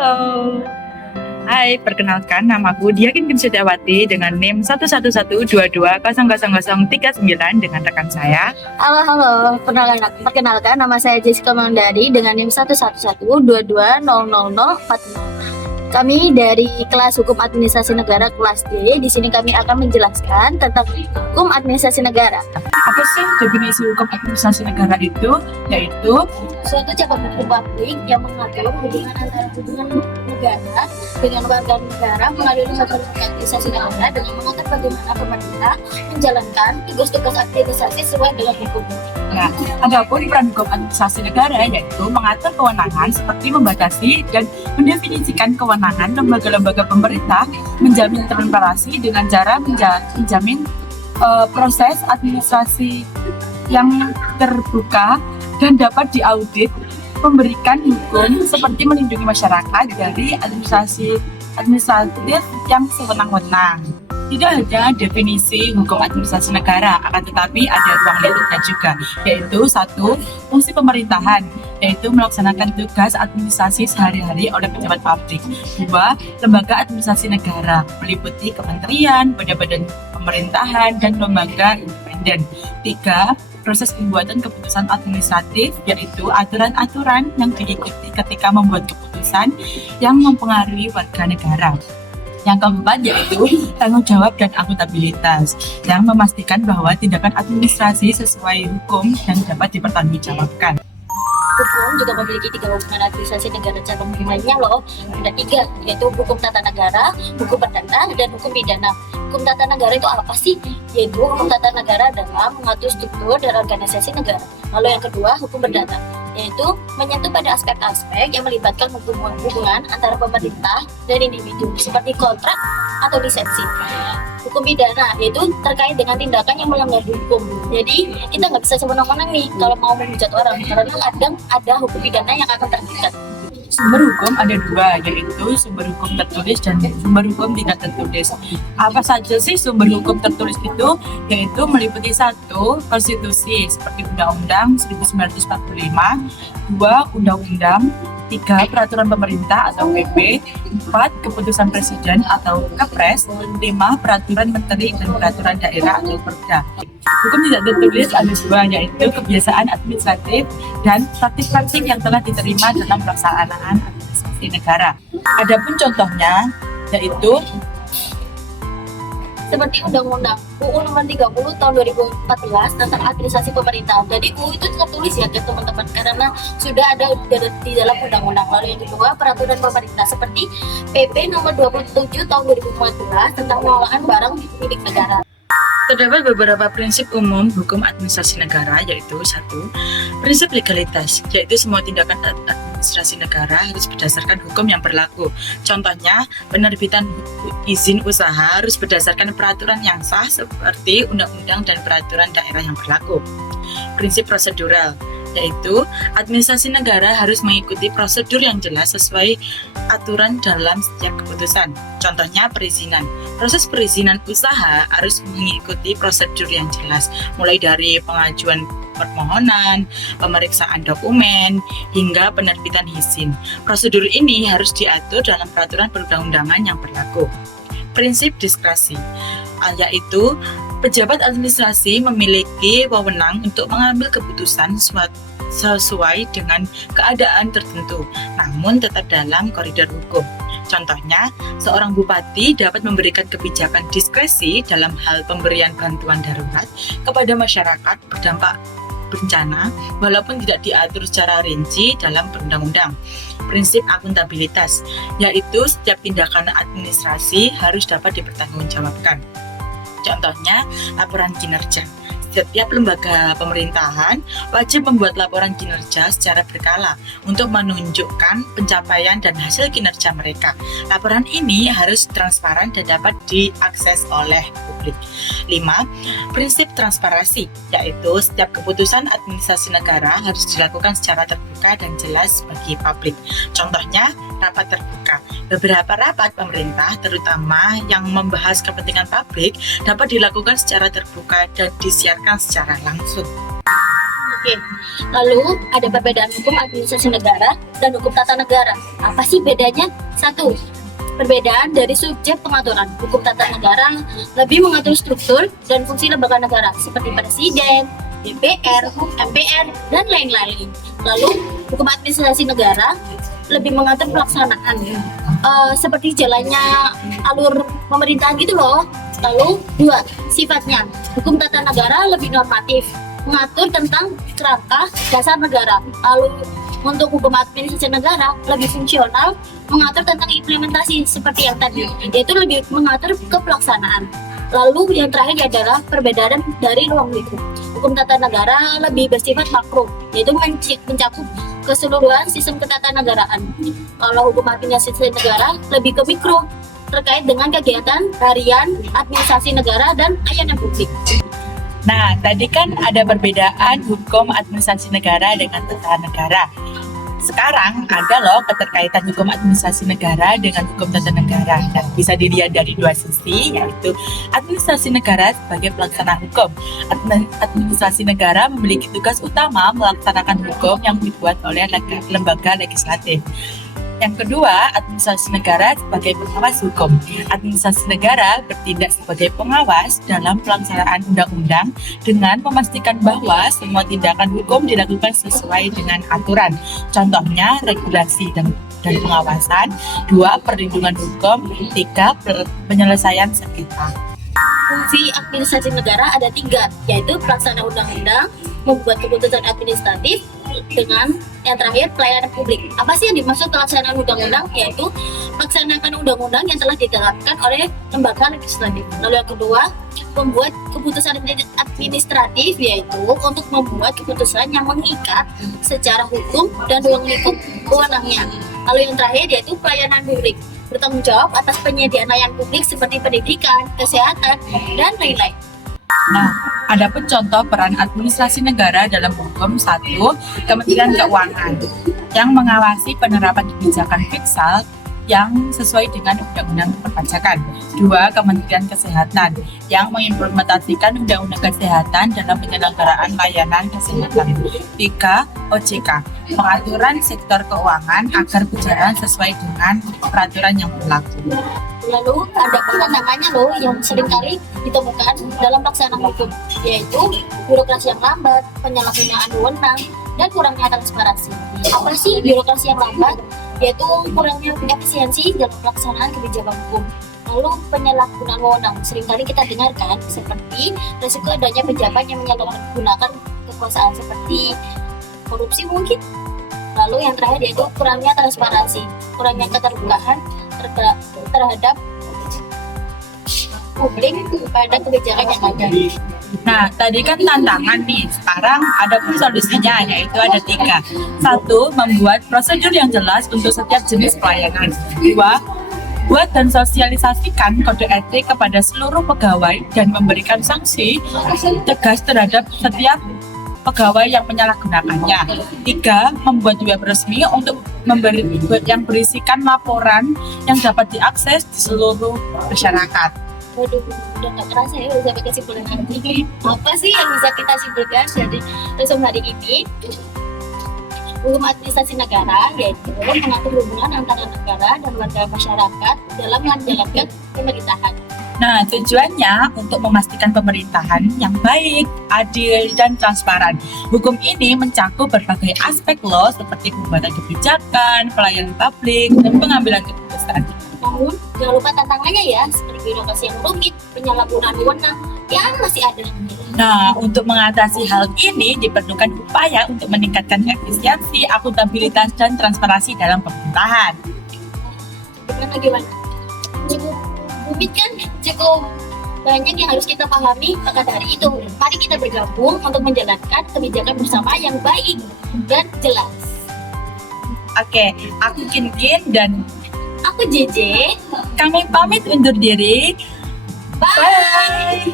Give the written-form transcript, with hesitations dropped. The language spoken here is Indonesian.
Halo. Hai, perkenalkan namaku Diakin Kinsudiawati dengan NIM 11122000039 dengan rekan saya. Halo, perkenalkan nama saya Jessica Mandari dengan NIM 11122000040. Kami dari kelas Hukum Administrasi Negara kelas D. Di sini kami akan menjelaskan tentang hukum administrasi negara. Apa sih definisi hukum administrasi negara itu? Yaitu Suatu cabang hukum publik yang mengatur hubungan antara hubungan negara dengan warga negara melalui lembaga administrasi negara dengan mengatur bagaimana pemerintah menjalankan tugas-tugas administrasi sesuai dengan hukum. Nah, adapun peran hukum administrasi negara yaitu mengatur kewenangan seperti membatasi dan mendefinisikan kewenangan lembaga-lembaga pemerintah, menjamin transparansi dengan cara menjamin proses administrasi yang terbuka dan dapat diaudit, memberikan hukum seperti melindungi masyarakat dari administratif yang sewenang-wenang. Tidak hanya definisi hukum administrasi negara, akan tetapi ada ruang lingkupnya juga, yaitu satu, fungsi pemerintahan, yaitu melaksanakan tugas administrasi sehari-hari oleh pejabat publik. Dua, lembaga administrasi negara, meliputi kementerian, badan-badan pemerintahan, dan lembaga independen. Tiga, proses pembuatan keputusan administratif, yaitu aturan-aturan yang diikuti ketika membuat keputusan yang mempengaruhi warga negara. Yang keempat yaitu tanggung jawab dan akuntabilitas yang memastikan bahwa tindakan administrasi sesuai hukum dan dapat dipertanggungjawabkan. Hukum juga memiliki 3 hubungan administrasi negara cabang hukumannya loh. Ada 3, yaitu hukum tata negara, hukum perdata, dan hukum pidana. Hukum tata negara itu apa sih? Yaitu hukum tata negara adalah mengatur struktur dan organisasi negara. Lalu yang kedua, hukum perdata, yaitu menyentuh pada aspek-aspek yang melibatkan hubungan antara pemerintah dan individu seperti kontrak atau lisensi. Hukum pidana yaitu terkait dengan tindakan yang melanggar hukum. Jadi kita nggak bisa semena-mena nih kalau mau menghujat orang, karena kadang ada hukum pidana yang akan terlibat. Sumber hukum ada 2, yaitu sumber hukum tertulis dan sumber hukum tidak tertulis. Apa saja sih sumber hukum tertulis itu? Yaitu meliputi 1, konstitusi seperti Undang-Undang 1945, 2, Undang-Undang, 3, peraturan pemerintah atau PP, 4, keputusan presiden atau Kepres, 5, peraturan menteri dan peraturan daerah atau Perda. Hukum tidak tertulis ada 2, yaitu kebiasaan administratif dan praktik-praktik yang telah diterima dalam pelaksanaan administrasi negara. Adapun contohnya yaitu Seperti Undang-Undang UU Nomor 30 Tahun 2014 tentang administrasi pemerintahan. Jadi UU itu tertulis ya ke teman-teman karena sudah ada di dalam undang-undang. Lalu yang kedua, peraturan pemerintah seperti PP Nomor 27 Tahun 2014 tentang pengelolaan barang milik negara. terdapat beberapa prinsip umum hukum administrasi negara, yaitu 1, prinsip legalitas, yaitu semua tindakan administrasi negara harus berdasarkan hukum yang berlaku. Contohnya, penerbitan izin usaha harus berdasarkan peraturan yang sah seperti undang-undang dan peraturan daerah yang berlaku. Prinsip prosedural, yaitu administrasi negara harus mengikuti prosedur yang jelas sesuai aturan dalam setiap keputusan. Contohnya perizinan. Proses perizinan usaha harus mengikuti prosedur yang jelas, mulai dari pengajuan permohonan, pemeriksaan dokumen, hingga penerbitan izin. Prosedur ini harus diatur dalam peraturan perundang-undangan yang berlaku. Prinsip diskresi, yaitu pejabat administrasi memiliki wewenang untuk mengambil keputusan sesuai dengan keadaan tertentu, namun tetap dalam koridor hukum. Contohnya, seorang bupati dapat memberikan kebijakan diskresi dalam hal pemberian bantuan darurat kepada masyarakat berdampak bencana, walaupun tidak diatur secara rinci dalam perundang-undang. Prinsip akuntabilitas, yaitu setiap tindakan administrasi harus dapat dipertanggungjawabkan. Contohnya, laporan kinerja. Setiap lembaga pemerintahan wajib membuat laporan kinerja secara berkala untuk menunjukkan pencapaian dan hasil kinerja mereka. Laporan ini harus transparan dan dapat diakses oleh publik. 5. Prinsip transparansi, yaitu setiap keputusan administrasi negara harus dilakukan secara terbuka dan jelas bagi publik. Contohnya, rapat terbuka. Beberapa rapat pemerintah, terutama yang membahas kepentingan publik, dapat dilakukan secara terbuka dan disiarkan secara langsung. Oke, lalu ada perbedaan hukum administrasi negara dan hukum tata negara. Apa sih bedanya? Satu, perbedaan dari subjek pengaturan. Hukum tata negara lebih mengatur struktur dan fungsi lembaga negara seperti presiden, DPR, MPR, dan lain-lain. Lalu, hukum administrasi negara lebih mengatur pelaksanaan, seperti jalannya alur pemerintahan gitu loh. Lalu, dua, sifatnya. Hukum tata negara lebih normatif, mengatur tentang kerangka dasar negara. Lalu untuk hukum administrasi negara lebih fungsional, mengatur tentang implementasi seperti yang tadi, yaitu lebih mengatur ke pelaksanaan. Lalu yang terakhir adalah perbedaan dari ruang lingkup. Hukum tata negara lebih bersifat makro, yaitu mencakup keseluruhan sistem ketatanegaraan. Kalau hukum administrasi negara lebih ke mikro, terkait dengan kegiatan harian administrasi negara dan layanan publik. Nah, tadi kan ada perbedaan hukum administrasi negara dengan tata negara. Sekarang ada loh keterkaitan hukum administrasi negara dengan hukum tata negara. Dan bisa dilihat dari dua sisi, yaitu administrasi negara sebagai pelaksana hukum. Administrasi negara memiliki tugas utama melaksanakan hukum yang dibuat oleh lembaga legislatif. Yang kedua, administrasi negara sebagai pengawas hukum. Administrasi negara bertindak sebagai pengawas dalam pelaksanaan undang-undang dengan memastikan bahwa semua tindakan hukum dilakukan sesuai dengan aturan. Contohnya, regulasi dan pengawasan. Dua, perlindungan hukum. Tiga, penyelesaian sengketa. Fungsi administrasi negara ada tiga, yaitu pelaksana undang-undang, membuat keputusan administratif, dengan yang terakhir pelayanan publik. Apa sih yang dimaksud pelaksanaan undang-undang? Yaitu melaksanakan undang-undang yang telah ditetapkan oleh lembaga legislatif. Lalu yang kedua, membuat keputusan administratif, yaitu untuk membuat keputusan yang mengikat secara hukum dan ruang lingkup wewenangnya. Lalu yang terakhir yaitu pelayanan publik, bertanggung jawab atas penyediaan layanan publik seperti pendidikan, kesehatan, dan lain-lain. Nah, ada pun contoh peran administrasi negara dalam hukum. Satu, Kementerian Keuangan yang mengawasi penerapan kebijakan fiskal yang sesuai dengan Undang-Undang Perpajakan. Dua, Kementerian Kesehatan yang mengimplementasikan Undang-Undang Kesehatan dalam penyelenggaraan layanan kesehatan. Tiga, OJK, pengaturan sektor keuangan agar berjalan sesuai dengan peraturan yang berlaku. Lalu ada tantangannya loh yang seringkali ditemukan dalam pelaksanaan hukum, yaitu birokrasi yang lambat, penyalahgunaan wewenang, dan kurangnya transparansi. Apa sih birokrasi yang lambat? Yaitu kurangnya efisiensi dalam pelaksanaan kebijakan hukum. Lalu penyalahgunaan wewenang seringkali kita dengarkan seperti risiko adanya pejabat yang menyalahgunakan kekuasaan seperti korupsi mungkin. Lalu yang terakhir yaitu kurangnya transparansi, kurangnya keterbukaan terhadap publik pada kebijakan yang ada. Nah, tadi kan tantangan nih. Sekarang ada pun solusinya, yaitu ada tiga. Satu, membuat prosedur yang jelas untuk setiap jenis pelayanan. Dua, buat dan sosialisasikan kode etik kepada seluruh pegawai dan memberikan sanksi tegas terhadap setiap pegawai yang menyalahgunakannya. Tiga, membuat web resmi untuk yang berisikan laporan yang dapat diakses di seluruh masyarakat. Waduh, udah gak kerasa ya udah sampai kesimpulan nanti. Apa sih yang bisa kita simpulkan dari resum hari ini? Hukum administrasi negara yaitu mengatur hubungan antara negara dan warga masyarakat dalam menjalankan pemerintahan. Nah, tujuannya untuk memastikan pemerintahan yang baik, adil, dan transparan. Hukum ini mencakup berbagai aspek loh, seperti pembuatan kebijakan, pelayanan publik, dan pengambilan keputusan. Namun, jangan lupa tantangannya ya, seperti birokrasi yang rumit, penyalahgunaan wewenang, yang masih ada. Nah, untuk mengatasi hal ini diperlukan upaya untuk meningkatkan efisiensi, akuntabilitas, dan transparansi dalam pemerintahan. Gimana? Cukup rumit kan? Cukup banyak yang harus kita pahami. Maka dari itu, mari kita bergabung untuk menjalankan kebijakan bersama yang baik dan jelas. Oke, aku Kin dan aku JJ. kami pamit undur diri. Bye.